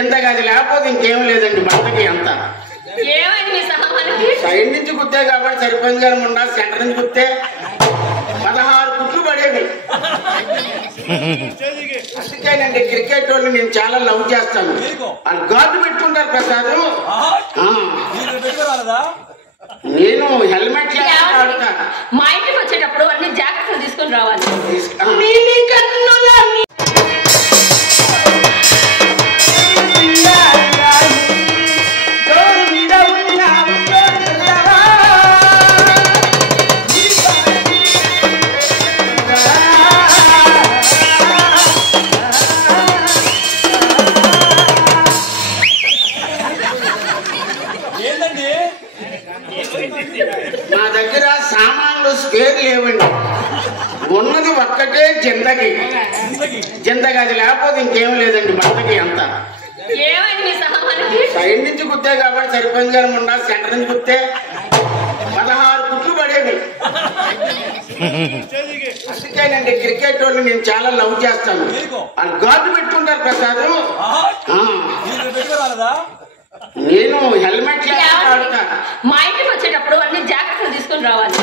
చింతగది లేకపోతే ఇంకేం లేదండి బండకి అంతా. సైడ్ నుంచి కుత్తే కాబట్టి సరిపోయింది కానీ ఉండాలి. సెంటర్ నుంచి కుత్తే 16 కుట్లు పడేవి. అందుకేనండి క్రికెట్ వాళ్ళు నేను చాలా లవ్ చేస్తాను. వాళ్ళు గార్డు పెట్టుకుంటారు ప్రసాద్. నేను హెల్మెట్ ఆడతాను. మా ఇంటికి వచ్చేటప్పుడు అన్ని జాగ్రత్తలు తీసుకొని రావాలి. నా దగ్గర సామాన్లు స్పేర్ లేవండి. ఉన్నది ఒక్కటే జిందగీ. అది లేకపోతే ఇంకేం లేదండి బండకి అంతా. సైడ్ నుంచి కుత్తే కాబట్టి సరిపోయింది కానీ ఉండాలి. సెంటర్ నుంచి కుత్తే 16 కుట్లు పడేవి. అందుకేనండి క్రికెట్ వాళ్ళు నేను చాలా లవ్ చేస్తాను. వాళ్ళు గార్డు పెట్టుకుంటారు ప్రసాద్. నేను హెల్మెట్ ఆడతాను. మా ఇంటికి వచ్చేటప్పుడు అన్ని జాగ్రత్తలు తీసుకొని రావాలి.